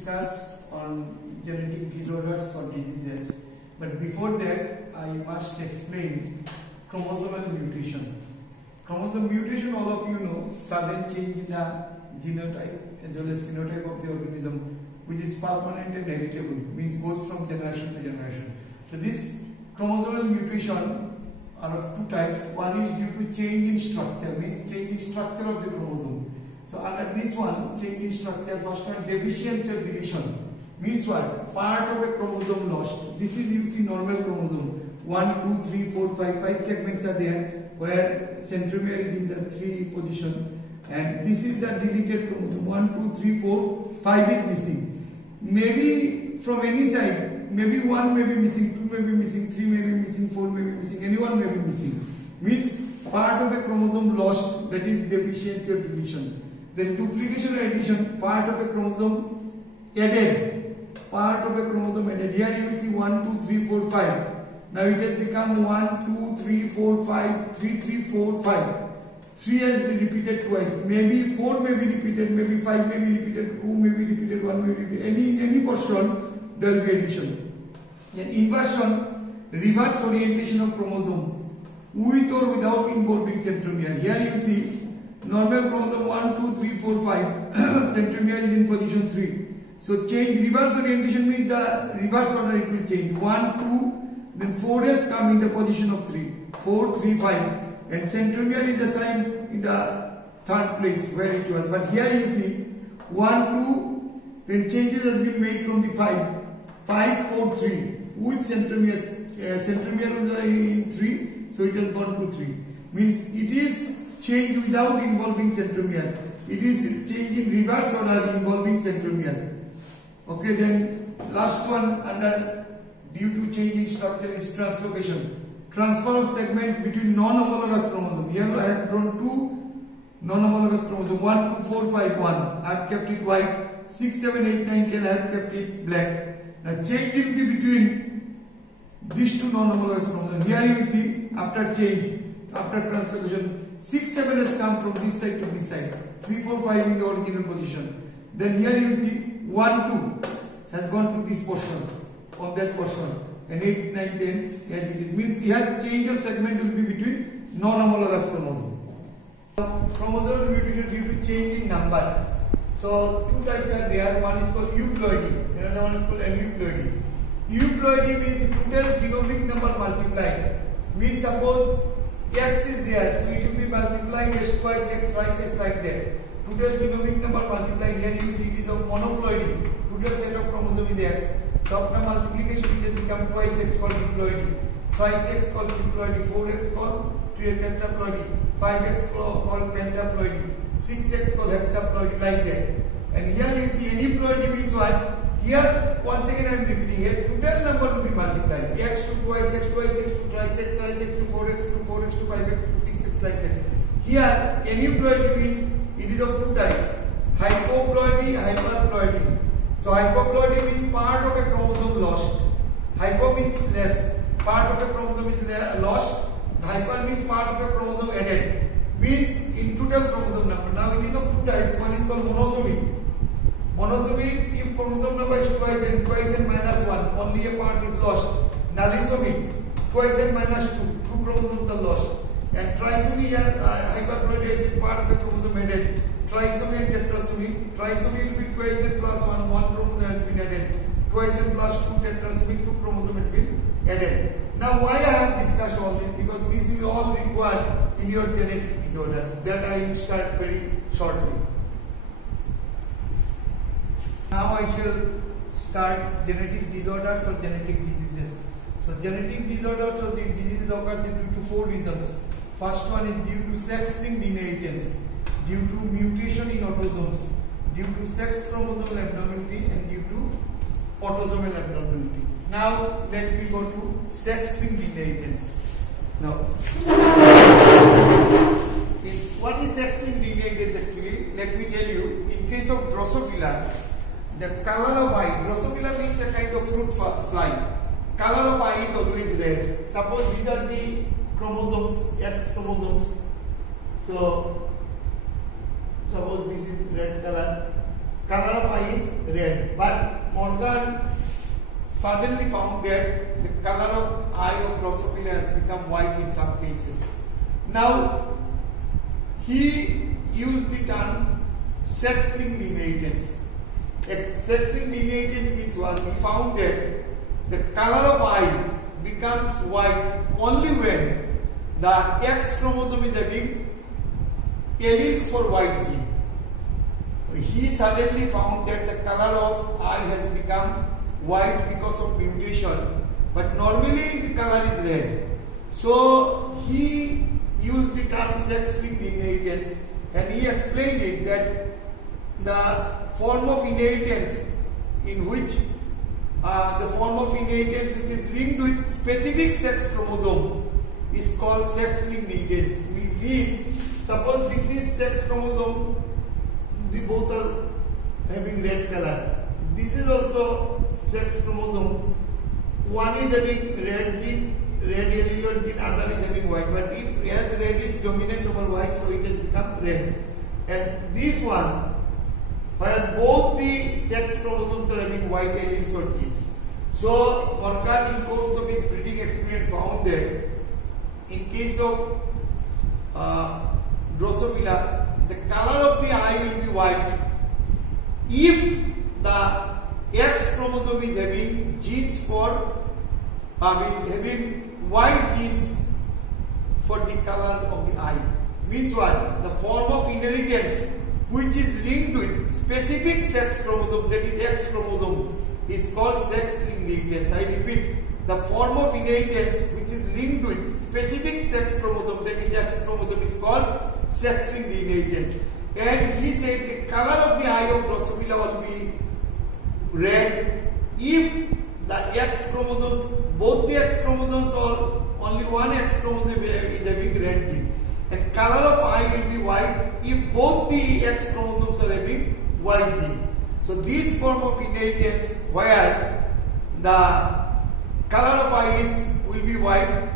discuss on genetic disorders or diseases. But before that, I must explain chromosomal mutation. Chromosome mutation, all of you know, sudden change in the genotype as well as phenotype of the organism, which is permanent and heritable, means goes from generation to generation. So this chromosomal mutation are of two types. One is due to change in structure, means change in structure of the chromosome. So under this one, change in structure, first one deficiency or deletion, means what? Part of a chromosome lost. This is, you see, normal chromosome. 1, 2, 3, 4, 5. 5 segments are there where centromere is in the 3 position, and this is the deleted chromosome. 1, 2, 3, 4, 5 is missing. Maybe from any side, maybe 1 may be missing, 2 may be missing, 3 may be missing, 4 may be missing, anyone may be missing. Means part of a chromosome lost, that is deficiency or deletion. Then duplication or addition, part of a chromosome added, part of a chromosome added. Here you see 1, 2, 3, 4, 5. Now it has become 1, 2, 3, 4, 5, 3, 3, 4, 5. 3 has been repeated twice. Maybe 4 may be repeated, maybe 5 may be repeated, 2 may be repeated, 1 may be repeated. Any portion, there will be addition. Then inversion, reverse orientation of chromosome, with or without involving centromere. Here you see normal chromosome 1, 2, 3, 4, 5. Centromere is in position 3. So change reverse orientation means the reverse order it will change. 1, 2, then 4 has come in the position of 3. 4, 3, 5. And centromere is assigned in the third place where it was. But here you see 1, 2, then changes has been made from the 5. 5, 4, 3. With centromere. Centromere was in 3, so it has gone to 3. Means it is change without involving centromere. It is change in reverse order involving centromere. Okay, then last one under due to change in structure is translocation. Transfer of segments between non-homologous chromosomes. Here I have drawn two non-homologous chromosomes. 1, 2, 4, 5, 1. I have kept it white. 6, 7, 8, 9, 10. I have kept it black. Now change will be between these two non-homologous chromosomes. Here you see after change, after translocation, 6, 7 has come from this side to this side. 3, 4, 5 in the original position. Then here you see 1, 2 has gone to this portion, on that portion. And 8, 9, 10, yes it is. Means here change of segment will be between non-homologous chromosomes. Chromosomal mutation due to change in number. So two types are there. One is called euploidy, another one is called aneuploidy. Euploidy means total genomic number multiplied. Means suppose X is there, so it will be multiplied x twice, x thrice, x like that. Total genomic number multiplied. Here you see it is of monoploidy. Total set of chromosomes is X. So after multiplication it has become twice X called diploidy, thrice X called triploidy, 4X called tetraploidy, 5X called pentaploidy, 6X called hexaploidy, like that. And here you see aneuploidy means what? Here once again I am repeating here, total number will be multiplied. X to twice, X twice, X to thrice, X thrice, X to 4X to 4X to 5X to 6X like that. Here aneuploidy means it is of two types, hypoploidy, hyperploidy. So hypoploidy means part of a chromosome lost. Hypo means less. Part of a chromosome is lost. Hyper means part of a chromosome added. Means in total chromosome number. Now it is of two types. One is called monosomy. Monosomy, if chromosome number is twice and minus 1, only a part is lost. Nullisomy, twice and minus 2, 2 chromosomes are lost. And trisomy and hyperploidy is part of a chromosome added. Trisomy and tetrasomy. Trisomy will be twice and plus 1, 1 chromosome has been added. Twice and plus 2, tetrasomy, 2 chromosomes has been added. Now why I have discussed all this? Because this will all require in your genetic disorders. That I will start very shortly. Now I shall start genetic disorders or genetic diseases. So genetic disorders or the diseases occurs due to 4 reasons. First one is due to sex-linked inheritance, due to mutation in autosomes, due to sex chromosomal abnormality, and due to autosomal abnormality. Now let me go to sex-linked inheritance. Now, what is sex-linked inheritance actually? Let me tell you. In case of Drosophila, the color of eye, Drosophila means a kind of fruit fly. Color of eye is always red. Suppose these are the chromosomes, X chromosomes. So suppose this is red color. color of eye is red. But Morgan suddenly found that the color of eye of Drosophila has become white in some cases. Now, he used the term sex-linked inheritance. Sex-linked inheritance means what? He found that the color of eye becomes white only when the X chromosome is having alleles for white gene. He suddenly found that the color of eye has become white because of mutation, but normally the color is red. So he used the term sex-linked inheritance, and he explained it that the form of inheritance in which which is linked with specific sex chromosome is called sex-linked inheritance. It means, suppose this is sex chromosome, they both are having red color. This is also sex chromosome. One is having red gene, red allele gene, other is having white. But if as red is dominant over white, so it has become red. And this one, where both the sex chromosomes are having white alleles or genes. So Morgan, in course of his breeding experiment, found that in case of Drosophila, the color of the eye will be white if the X chromosome is having genes for having white genes for the color of the eye. Means what? The form of inheritance which is linked with specific sex chromosome, that is X chromosome, is called sex-linked inheritance. I repeat, the form of inheritance which is linked with specific sex chromosome, that is X chromosome, is called sex-linked inheritance. And he said the color of the eye of Drosophila will be red if the X chromosomes, both the X chromosomes or only one X chromosome is having red gene. And color of eye will be white if both the X chromosomes are having white gene. So this form of inheritance where the color of eyes will be white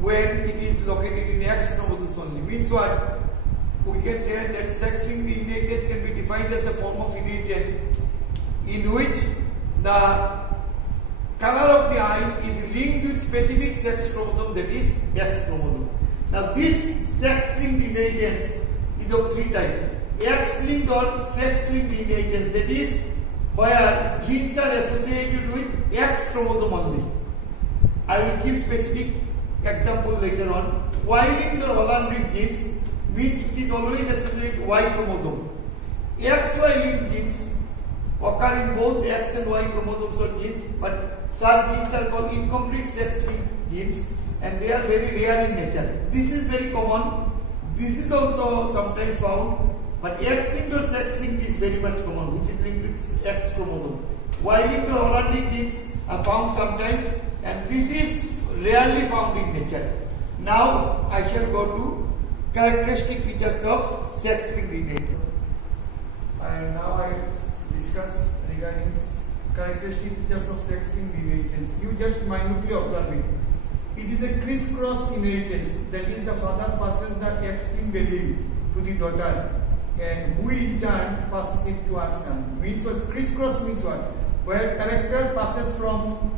when it is located in X chromosomes only. Means what? We can say that sex-linked inheritance can be defined as a form of inheritance in which the color of the eye is linked with specific sex chromosome, that is X chromosome. Now this sex-linked inheritance is of three types. X-linked or sex-linked inheritance, that is where genes are associated with X chromosome only. I will give specific example later on. Y-linked or Holland genes means it is always associated with Y chromosome. XY-linked genes occur in both X and Y chromosomes or genes, but such genes are called incomplete sex-linked genes, and they are very rare in nature. This is very common. This is also sometimes found, but X-linked or sex-linked is very much common, which is linked with X chromosome. Y-linked or Holland genes are found sometimes, and this is rarely found in nature. Now I shall go to characteristic features of sex-linked inheritance. And now I discuss regarding characteristic features of sex-linked inheritance. You just minutely observe it. It is a crisscross inheritance, that is the father passes the X-linked allele to the daughter, and who in turn passes it to her son. Means what? Crisscross means what? Where character passes from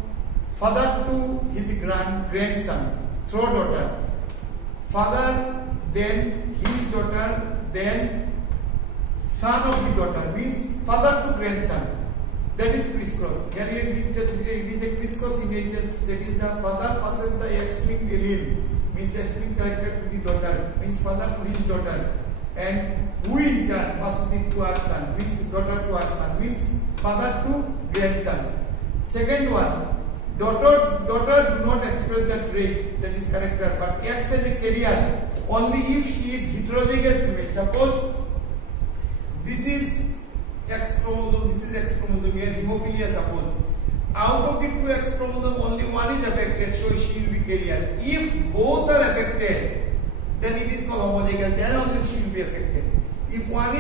father to his grandson through daughter. Father, then his daughter, then son of the daughter, means father to grandson. That is crisscross. Here it is a crisscross inheritance, that is the father passes the X-linked allele, means X-linked character to the daughter, means father to his daughter, and who in turn passes it to her son, means daughter to her son, means father to grandson. Second one, daughter do not express the trait, that is character, but acts as a carrier only if she is heterozygous female. Suppose this is X chromosome, this is X chromosome, here hemophilia suppose. Out of the two X chromosome only one is affected, so she will be carrier. If both are affected, then it is called homozygous, then only she will be affected. If one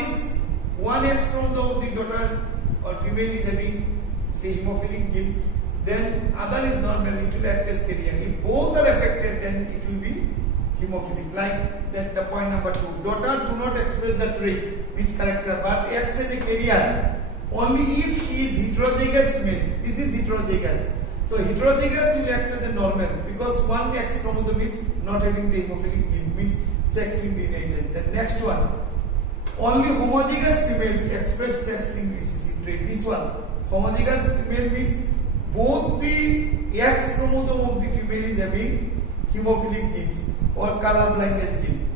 X chromosome of the daughter or female is having say hemophilic gene, then other is normal, it will act as carrier. If both are affected, then it will be hemophilic. Like that, the point number 2. Daughter do not express the trait, means character, but X as a carrier only if he is heterozygous female. This is heterozygous. So heterozygous will act as a normal because one X chromosome is not having the hemophilic gene, means sex-linked inheritance. The next one, only homozygous females express sex-linked recessive trait. This one, homozygous female means both the X chromosome of the female is having hemophilic genes or color blindness gene.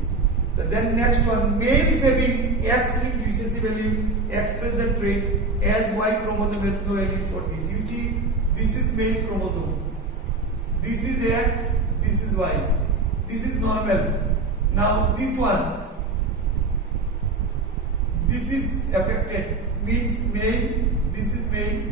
So then next one, males having X-linked recessive allele express the trait as Y chromosome has no allele for this. You see, this is male chromosome. This is X, this is Y. This is normal. Now this one, this is affected, means male, this is male.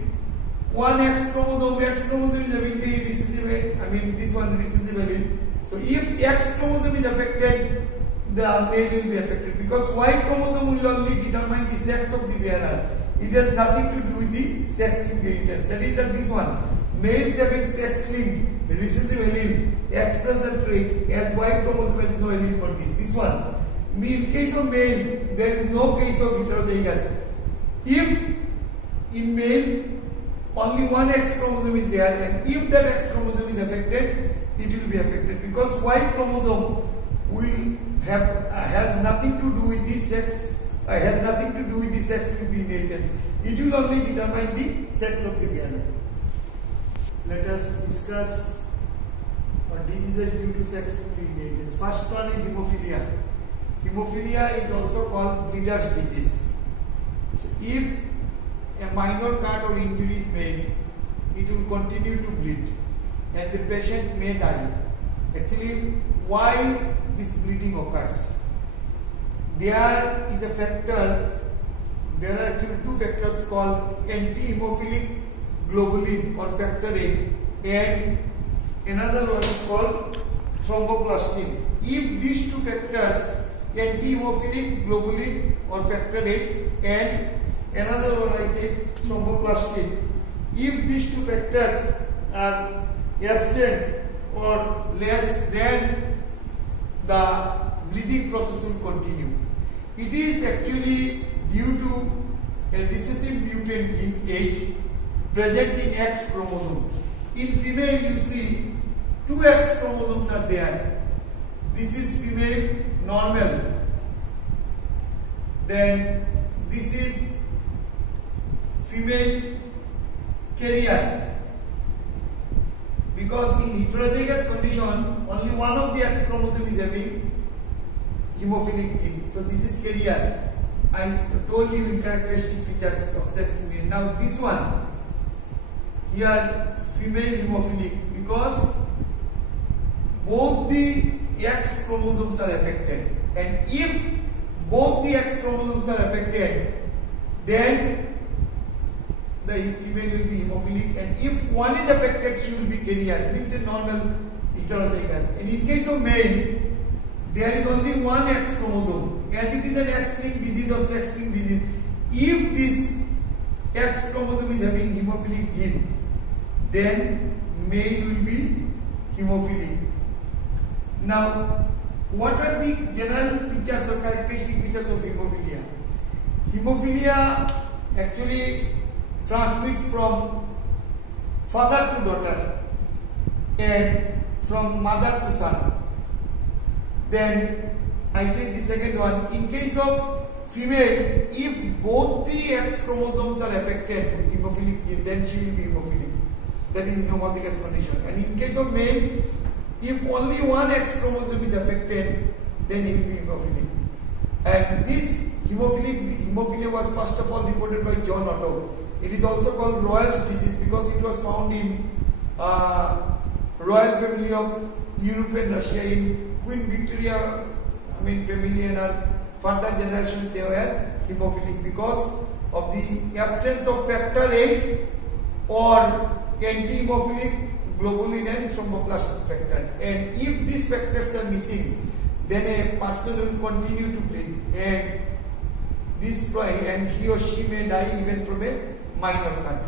One X chromosome is having the recessive, this one recessive allele. So if X chromosome is affected, the male will be affected because Y chromosome will only determine the sex of the bearer. It has nothing to do with the sex-linked inheritance. That is that this one, males having sex-linked recessive allele express the trait as Y chromosome has no allele for this. This one, in case of male, there is no case of heterozygous. If in male only one X chromosome is there, and if that X chromosome is affected, it will be affected because Y chromosome will has nothing to do with the sex, has nothing to do with the sex-linked inheritance. It will only determine the sex of the bearer. Let us discuss diseases due to sex-linked inheritance. First one is hemophilia. Hemophilia is also called bleeder's disease. So if a minor cut or injury is made, it will continue to bleed and the patient may die. Actually, why this bleeding occurs? There is a factor, there are actually two factors called anti-hemophilic globulin or factor VIII and another one is called thromboplastin. If these two factors, anti-hemophilic globulin or factor VIII and another one I said thromboplastin, if these two factors are absent or less, then the bleeding process will continue. It is actually due to a recessive mutant gene H present in X chromosome. In female, you see two X chromosomes are there. This is female normal. Then this is female carrier. Because in heterozygous condition, only one of the X chromosome is having hemophilic gene. So this is carrier. I told you in characteristic features of sex female. Now this one, here female hemophilic because both the X chromosomes are affected. And if both the X chromosomes are affected, then the female will be hemophilic, and if one is affected, she will be carrier. It means a normal heterozygous. And in case of male, there is only one X chromosome. As it is an X-linked disease or sex-linked disease, if this X chromosome is having hemophilic gene, then male will be hemophilic. Now, what are the general features or characteristic features of hemophilia? Hemophilia actually transmits from father to daughter and from mother to son. Then I said the second one, in case of female, if both the X chromosomes are affected with hemophilic gene, then she will be hemophilic. That is in homozygous condition. And in case of male, if only one X chromosome is affected, then he will be hemophilic. And this hemophilia was first of all reported by John Otto. It is also called Royal's disease because it was found in royal family of Europe and Russia. In Queen Victoria, family and her further generations, they were hemophilic because of the absence of factor VIII or anti-hemophilic globulin and thromboplastin factor. And if these factors are missing, then a person will continue to bleed, and he or she may die even from a minor cut.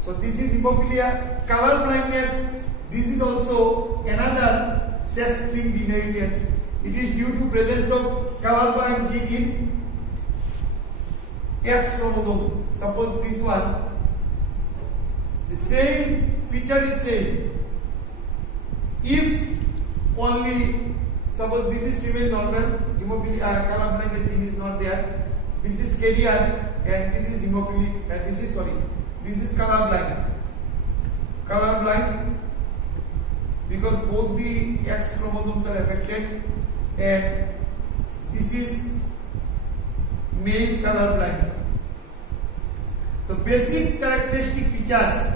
So this is hemophilia. Color blindness, this is also another sex-linked inheritance. It is due to presence of color blind gene in X chromosome. Suppose this one, the same feature is same. If only, suppose this is female normal, hemophilia, color blind gene is not there. This is carrier and this is hemophilic, and this is color blind. Color blind because both the X chromosomes are affected, and this is male color blind. The basic characteristic features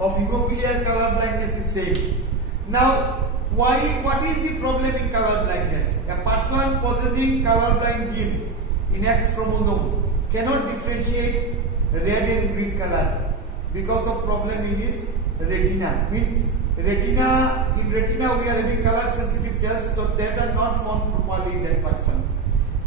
of hemophilia color blindness is same. Now, what is the problem in color blindness? A person possessing color blind gene in X chromosome cannot differentiate red and green color because of problem in his retina. Means in retina we are having color sensitive cells, so that are not formed properly in that person.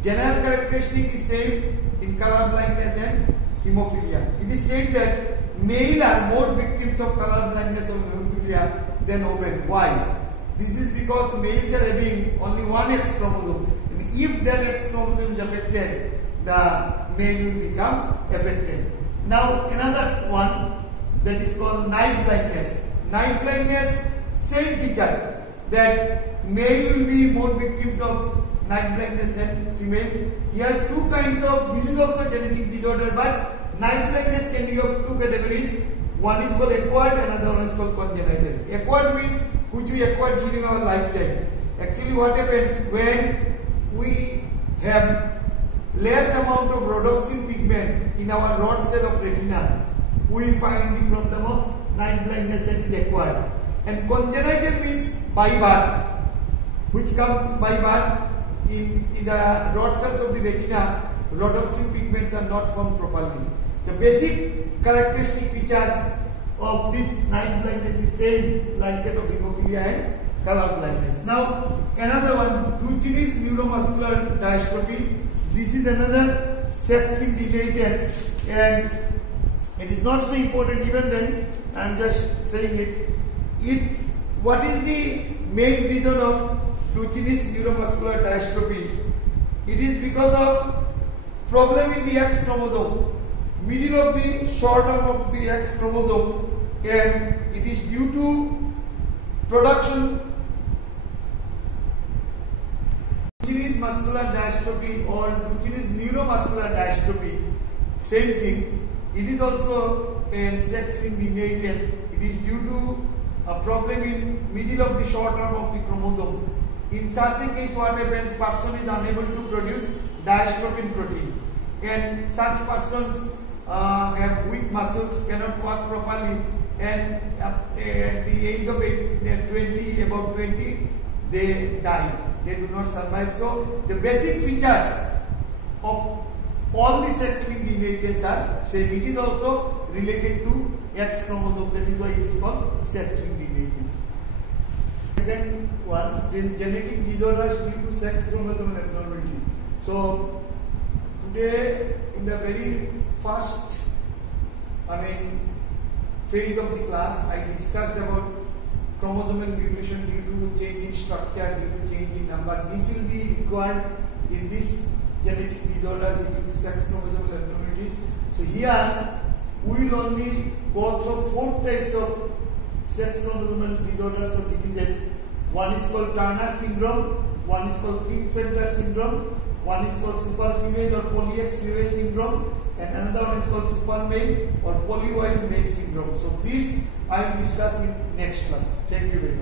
General characteristic is same in color blindness and hemophilia. It is said that male are more victims of color blindness or hemophilia than women. Why? This is because males are having only one X chromosome. And if that X chromosome is affected, the male will become affected. Now another one that is called night blindness. Night blindness, same feature, that male will be more victims of night blindness than female. Here two kinds of, this is also genetic disorder, but night blindness can be of two categories. One is called acquired, another one is called congenital. Acquired means which we acquired during our lifetime. Actually what happens when we have less amount of rhodopsin pigment in our rod cell of retina, we find the problem of night blindness, that is acquired. And congenital means by birth, which comes by birth. In the rod cells of the retina, rhodopsin pigments are not formed properly. The basic characteristic features of this night blindness is same like that of hemophilia and color blindness. Now another one, Duchenne's neuromuscular dystrophy. This is another sex-linked inheritance, and it is not so important. Even then, I am just saying it. What is the main reason of Duchenne's neuromuscular dystrophy? It is because of problem in the X chromosome, middle of the short arm of the X chromosome, and it is due to production. Duchenne's muscular dystrophy or Duchenne's neuromuscular dystrophy, same thing. It is also a sex-linked inheritance. It is due to a problem in middle of the short arm of the chromosome. In such a case, what happens? Person is unable to produce dystrophin protein, and such persons have weak muscles, cannot walk properly, and at the age of 20, about 20, they die. They do not survive. So the basic features of all the sex-linked inheritance are same. It is also related to X chromosome. That is why it is called sex-linked inheritance. Second one is genetic disorders due to sex chromosome abnormality. So today, in the very first, phase of the class, I discussed about chromosomal mutation due to change in structure, due to change in number. This will be required in this genetic disorders due to sex chromosomal abnormalities. So here we will only go through 4 types of sex chromosomal disorders or diseases. One is called Turner syndrome, one is called Klinefelter syndrome, one is called super female or poly-X female syndrome, and another one is called super male or poly-Y male syndrome. So this I will discuss in next class. Thank you very much.